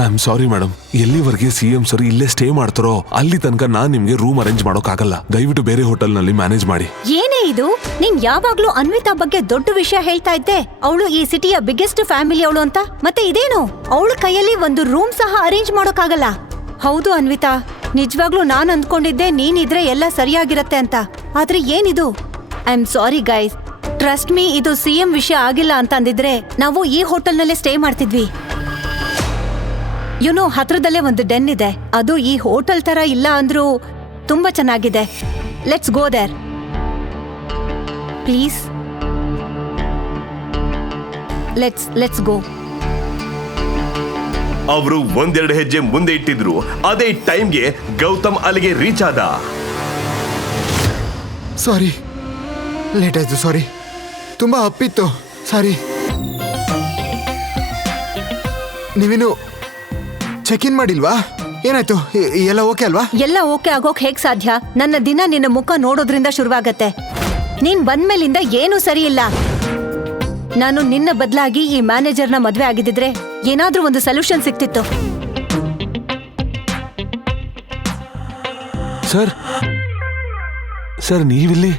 I am sorry madam, ಎಲ್ಲಿವರೆಗೆ CM ಸರ್ ಇಲ್ಲೇ ಸ್ಟೇ ಮಾಡ್ತಾರೋ ಅಲ್ಲಿ ತನಕ ನಾನ್ ನಿಮ್ಗೆ ರೂಮ್ ಅರೇಂಜ್ ಮಾಡೋಕ್ಕಾಗಲ್ಲ. ದಯವಿಟ್ಟು ಬೇರೆ ಹೋಟೆಲ್ ನಲ್ಲಿ ಮ್ಯಾನೇಜ್ ಮಾಡಿ. ಏನೇ ಇದು? ನೀನ್ ಯಾವಾಗ್ಲೂ ಅನ್ವಿತಾ ಬಗ್ಗೆ ದೊಡ್ಡ ವಿಷಯ ಹೇಳ್ತಾ ಇದ್ದೆ. ಅವಳು ಈ ಸಿಟಿಯ ಬಿಗ್ಗೆಸ್ಟ್ ಫ್ಯಾಮಿಲಿ ಅವಳು ಅಂತ. ಮತ್ತೆ ಇದೇನು, ಅವಳ ಕೈಯಲ್ಲಿ ಒಂದು ರೂಮ್ ಸಹ ಅರೇಂಜ್ ಮಾಡೋಕ್ಕಾಗಲ್ಲ? ಹೌದು ಅನ್ವಿತಾ, ನಿಜವಾಗ್ಲೂ ನಾನ್ ಅಂದ್ಕೊಂಡಿದ್ದೆ ನೀನಿದ್ರೆ ಎಲ್ಲ ಸರಿಯಾಗಿರತ್ತೆ ಅಂತ. ಆದ್ರೆ ಏನಿದು? I am sorry guys, trust me, ಇದು CM ವಿಷಯ ಆಗಿಲ್ಲ ಅಂತ ಅಂದಿದ್ರೆ ನಾವು ಈ ಹೋಟೆಲ್ನಲ್ಲೇ ಸ್ಟೇ ಮಾಡ್ತಿದ್ವಿ. ಯುನೋ, ಹತ್ರದಲ್ಲೇ ಒಂದು ಡೆನ್ ಇದೆ. ಅದು ಈ ಹೋಟೆಲ್ ತರ ಇಲ್ಲ ಅಂದ್ರೂ ತುಂಬಾ ಚೆನ್ನಾಗಿದೆ. Let's go there please. Let's go. ಅವರು ಒಂದೆರಡು ಹೆಜ್ಜೆ ಮುಂದೆ ಇಟ್ಟಿದ್ರು. ಅದೇ ಟೈಮ್ಗೆ ಗೌತಮ್ ಅಲ್ಲಿಗೆ ರೀಚ್ ಆದ. ಸಾರಿ, ಲೇಟ್ ಆಯ್ತು. ಸಾರಿ, ತುಂಬಾ ಅಪ್ಪಿತ್ತು. ಸಾರಿ. ನೀವಿನ್ನು ಚೆಕ್ ಇನ್ ಮಾಡಿಲ್ವಾ? ಏನಾಯ್ತು? ಎಲ್ಲ ಓಕೆ ಅಲ್ವಾ? ಎಲ್ಲ ಓಕೆ ಆಗೋಕ್ ಹೇಗ್ ಸಾಧ್ಯ? ನನ್ನ ದಿನ ನಿನ್ನ ಮುಖ ನೋಡೋದ್ರಿಂದ ಶುರುವಾಗತ್ತೆ. ನೀನ್ ಬಂದ್ಮೇಲಿಂದ ಏನೂ ಸರಿ ಇಲ್ಲ. ನಾನು ನಿನ್ನ ಬದಲಾಗಿ ಈ ಮ್ಯಾನೇಜರ್ನ ಮದ್ವೆ ಆಗಿದ್ದಿದ್ರೆ ಏನಾದ್ರೂ ಒಂದು ಸೊಲ್ಯೂಷನ್ ಸಿಕ್ತಿತ್ತು. ಸರ್ ನೀವಿಲ್ಲಿ?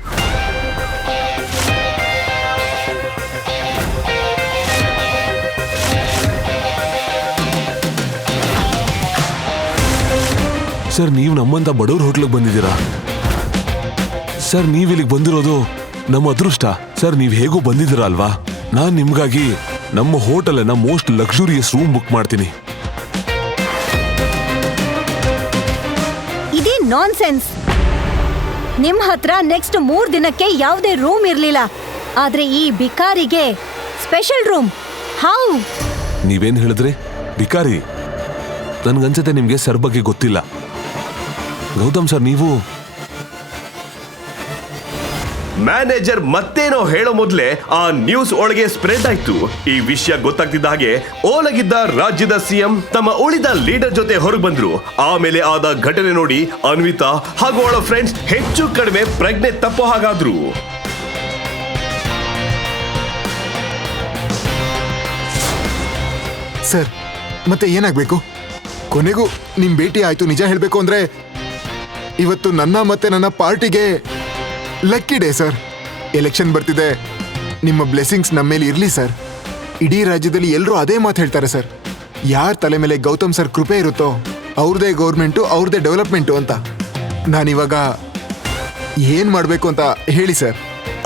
ಸರ್, ನೀವು ನಮ್ಮಂತ ಬಡವ್ರ ಹೋಟ್ಲಿಗೆ ಬಂದಿದ್ದೀರಾ? ಸರ್, ನೀವಿಲ್ಲಿಗೆ ಬಂದಿರೋದು ನಮ್ಮ ಅದೃಷ್ಟ. ಸರ್, ನೀವು ಹೇಗೋ ಬಂದಿದ್ದೀರಾ ಅಲ್ವಾ? ನಾನು ನಿಮ್ಗಾಗಿ ನಮ್ಮ ಹೋಟೆಲ್ನ ಮೋಸ್ಟ್ ಲಕ್ಸುರಿಯಸ್ ರೂಮ್ ಬುಕ್ ಮಾಡ್ತೀನಿ. ಇದೇ ನಾನ್ಸೆನ್ಸ್. ನಿಮ್ ಹತ್ರ ನೆಕ್ಸ್ಟ್ 3 ದಿನಕ್ಕೆ ಯಾವುದೇ ರೂಮ್ ಇರ್ಲಿಲ್ಲ. ಆದ್ರೆ ಈ ಬಿಕಾರಿಗೆ ಸ್ಪೆಷಲ್ ರೂಮ್. ಹೌ? ನೀವೇನ್ ಹೇಳಿದ್ರಿ? ಬಿಕಾರಿ? ನನ್ಗನ್ಸುತ್ತೆ ನಿಮ್ಗೆ ಸರ್ ಬಗ್ಗೆ ಗೊತ್ತಿಲ್ಲ. ಗೌತಮ್ ಸರ್, ನೀವು ಮ್ಯಾನೇಜರ್ ಮತ್ತೇನೋ ಹೇಳೋ ಮೊದಲೇ ಆ ನ್ಯೂಸ್ ಒಳಗೆ ಸ್ಪ್ರೆಡ್ ಆಯ್ತು. ಈ ವಿಷಯ ಗೊತ್ತಾಗ್ತಿದ್ದ ಹಾಗೆ ಓಲಗಿದ್ದ ರಾಜ್ಯದ CM ತಮ್ಮ ಉಳಿದ ಲೀಡರ್ ಜೊತೆ ಹೊರಗೆ ಬಂದ್ರು. ಆಮೇಲೆ ಆದ ಘಟನೆ ನೋಡಿ ಅನ್ವಿತಾ ಹಾಗೂ ಅವಳ ಫ್ರೆಂಡ್ಸ್ ಹೆಚ್ಚು ಕಡಿಮೆ ಪ್ರಜ್ಞೆ ತಪ್ಪೋ ಹಾಗಾದ್ರು. ಸರ್, ಮತ್ತೆ ಏನಾಗ್ಬೇಕು? ಕೊನೆಗೂ ನಿಮ್ ಭೇಟಿ ಆಯ್ತು. ನಿಜ ಹೇಳ್ಬೇಕು ಅಂದ್ರೆ ಇವತ್ತು ನನ್ನ ಮತ್ತೆ ನನ್ನ ಪಾರ್ಟಿಗೆ ಲಕ್ಕಿ ಡೇ ಸರ್. ಎಲೆಕ್ಷನ್ ಬರ್ತಿದೆ, ನಿಮ್ಮ ಬ್ಲೆಸ್ಸಿಂಗ್ಸ್ ನಮ್ಮ ಮೇಲೆ ಇರ್ಲಿ ಸರ್. ಇಡೀ ರಾಜ್ಯದಲ್ಲಿ ಎಲ್ಲರೂ ಅದೇ ಮಾತು ಹೇಳ್ತಾರೆ ಸರ್, ಯಾರ ತಲೆ ಮೇಲೆ ಗೌತಮ್ ಸರ್ ಕೃಪೆ ಇರುತ್ತೋ ಅವ್ರದೇ ಗೌರ್ಮೆಂಟು, ಅವ್ರದೇ ಡೆವಲಪ್ಮೆಂಟು ಅಂತ. ನಾನಿವಾಗ ಏನ್ ಮಾಡ್ಬೇಕು ಅಂತ ಹೇಳಿ ಸರ್.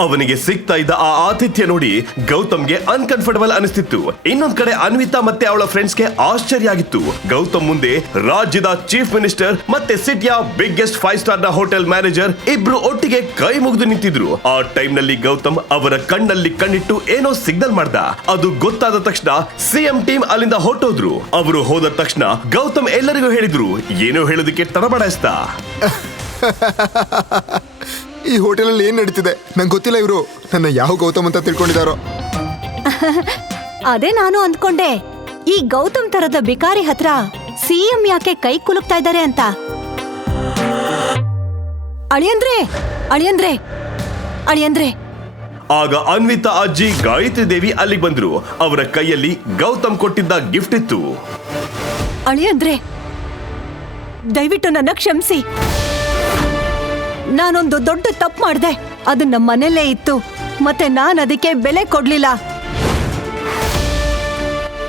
ಅವನಿಗೆ ಸಿಗ್ತಾ ಇದ್ದ ಆ ಆತಿಥ್ಯ ನೋಡಿ ಗೌತಮ್ಗೆ ಅನ್ಕಂಫರ್ಟಬಲ್ ಅನಿಸ್ತಿತ್ತು. ಇನ್ನೊಂದ್ ಕಡೆ ಅನ್ವಿತಾ ಮತ್ತೆ ಅವಳ ಫ್ರೆಂಡ್ಸ್ಗೆ ಆಶ್ಚರ್ಯ ಆಗಿತ್ತು. ಗೌತಮ್ ಮುಂದೆ ರಾಜ್ಯದ ಚೀಫ್ ಮಿನಿಸ್ಟರ್ ಮತ್ತೆ ಸಿಟಿಯ ಬಿಗ್ಗೆಸ್ಟ್ 5 ಸ್ಟಾರ್ ನ ಹೋಟೆಲ್ ಮ್ಯಾನೇಜರ್ ಇಬ್ರು ಒಟ್ಟಿಗೆ ಕೈ ಮುಗಿದು ನಿಂತಿದ್ರು. ಆ ಟೈಮ್ ನಲ್ಲಿ ಗೌತಮ್ ಅವರ ಕಣ್ಣಲ್ಲಿ ಕಣ್ಣಿಟ್ಟು ಏನೋ ಸಿಗ್ನಲ್ ಮಾಡ್ದ. ಅದು ಗೊತ್ತಾದ ತಕ್ಷಣ ಸಿಎಂ ಟೀಮ್ ಅಲ್ಲಿಂದ ಹೊರಟೋದ್ರು. ಅವರು ಹೋದ ತಕ್ಷಣ ಗೌತಮ್ ಎಲ್ಲರಿಗೂ ಹೇಳಿದ್ರು, ಏನೋ ಹೇಳೋದಕ್ಕೆ ತಡಬಡಾಯಿಸ್ತಾ. ಈ ಹೋಟೆಲಲ್ಲಿ ಏನ್ ನಡೀತಿದೆ ನಂಗೆ ಗೊತ್ತಿಲ್ಲ. ಇವರು ನನ್ನ ಯಾವ ಗೌತಮ್ ಅಂತ ತಿಳ್ಕೊಂಡಿದಾರೋ. ಅದೇ ನಾನು ಅಂದ್ಕೊಂಡೆ, ಈ ಗೌತಮ್ ತರದ ಬಿಕಾರಿ ಹತ್ರ ಸಿಎಂ ಯಾಕೆ ಕೈ ಕುಲುಕ್ತಾ ಇದ್ದಾರೆ ಅಂತ. ಅಳಿಯಂದ್ರೆ ಅಳಿಯಂದ್ರೆ ಅಳಿಯಂದ್ರೆ ಆಗ ಅನ್ವಿತಾ ಅಜ್ಜಿ ಗಾಯತ್ರಿ ದೇವಿ ಅಲ್ಲಿಗೆ ಬಂದ್ರು. ಅವರ ಕೈಯಲ್ಲಿ ಗೌತಮ್ ಕೊಟ್ಟಿದ್ದ ಗಿಫ್ಟ್ ಇತ್ತು. ಅಳಿಯಂದ್ರೆ ದಯವಿಟ್ಟು ನನ್ನ ಕ್ಷಮಿಸಿ. ನಾನೊಂದು ದೊಡ್ಡ ತಪ್ಪು ಮಾಡಿದೆ. ಅದು ನಮ್ಮ ಮನೆಯಲ್ಲೇ ಇತ್ತು ಮತ್ತೆ ನಾನು ಅದಕ್ಕೆ ಬೆಲೆ ಕೊಡ್ಲಿಲ್ಲ.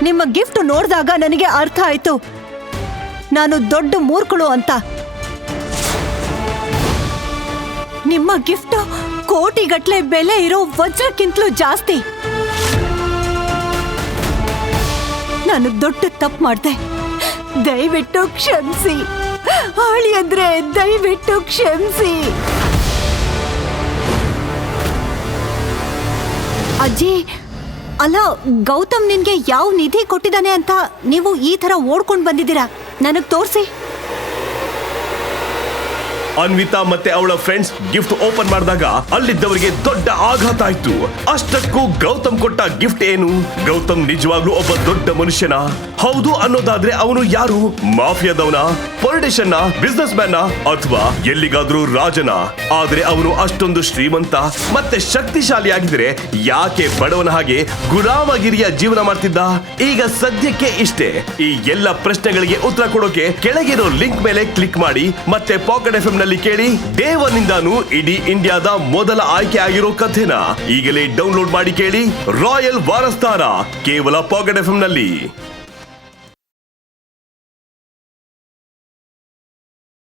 ನಿಮ್ಮ ಗಿಫ್ಟ್ ನೋಡಿದಾಗ ನನಗೆ ಅರ್ಥ ಆಯ್ತು ನಾನು ದೊಡ್ಡ ಮೂರ್ಖಳು ಅಂತ. ನಿಮ್ಮ ಗಿಫ್ಟ್ ಕೋಟಿಗಟ್ಲೆ ಬೆಲೆ ಇರೋ ವಜ್ರಕ್ಕಿಂತಲೂ ಜಾಸ್ತಿ. ನಾನು ದೊಡ್ಡ ತಪ್ಪು ಮಾಡಿದೆ, ದಯವಿಟ್ಟು ಕ್ಷಮಿಸಿ. ಅಳಿಯಂದ್ರೆ ದಯವಿಟ್ಟು ಕ್ಷಮಿಸಿ. ಅಜ್ಜಿ, ಅಲ್ಲ, ಗೌತಮ್ ನಿನ್ಗೆ ಯಾವ ನಿಧಿ ಕೊಟ್ಟಿದ್ದಾನೆ ಅಂತ ನೀವು ಈ ತರ ಓಡ್ಕೊಂಡ್ ಬಂದಿದ್ದೀರಾ? ನನಗ್ ತೋರ್ಸಿ. ಅನ್ವಿತಾ ಮತ್ತೆ ಅವಳ ಫ್ರೆಂಡ್ಸ್ ಗಿಫ್ಟ್ ಓಪನ್ ಮಾಡಿದಾಗ ಅಲ್ಲಿದ್ದವರಿಗೆ ದೊಡ್ಡ ಆಘಾತ ಆಯ್ತು. ಅಷ್ಟಕ್ಕೂ ಗೌತಮ್ ಕೊಟ್ಟ ಗಿಫ್ಟ್ ಏನು? ಗೌತಮ್ ನಿಜವಾಗ್ಲೂ ಒಬ್ಬ ದೊಡ್ಡ ಮನುಷ್ಯನ? ಹೌದು ಅನ್ನೋದಾದ್ರೆ ಅವನು ಯಾರು? ಮಾಫಿಯಾದವನ, ಪೊಲಿಟಿಷಿಯನ್, ಬಿಸ್ನೆಸ್ ಮ್ಯಾನ್, ಅಥವಾ ಎಲ್ಲಿಗಾದ್ರೂ ರಾಜನ? ಆದ್ರೆ ಅವನು ಅಷ್ಟೊಂದು ಶ್ರೀಮಂತ ಮತ್ತೆ ಶಕ್ತಿಶಾಲಿ ಆಗಿದ್ರೆ ಯಾಕೆ ಬಡವನ ಹಾಗೆ ಗುಲಾಮಗಿರಿಯ ಜೀವನ ಮಾಡ್ತಿದ್ದ? ಈಗ ಸದ್ಯಕ್ಕೆ ಇಷ್ಟೇ. ಈ ಎಲ್ಲ ಪ್ರಶ್ನೆಗಳಿಗೆ ಉತ್ತರ ಕೊಡೋಕೆ ಕೆಳಗಿರೋ ಲಿಂಕ್ ಮೇಲೆ ಕ್ಲಿಕ್ ಮಾಡಿ ಮತ್ತೆ ಪಾಕೆಟ್ ಎಫ್ಎಂ ನಲ್ಲಿ ಕೇಳಿ. ಡೇ 1 ನಿಂದಾನು ಇಡೀ ಇಂಡಿಯಾದ ಮೊದಲ ಆಯ್ಕೆ ಆಗಿರೋ ಕಥೆನ ಈಗಲೇ ಡೌನ್ಲೋಡ್ ಮಾಡಿ ಕೇಳಿ. ರಾಯಲ್ ವಾರಸ್ದಾರ ಕೇವಲ ಪಾಕೆಟ್ ಎಫ್ಎಂ ನಲ್ಲಿ.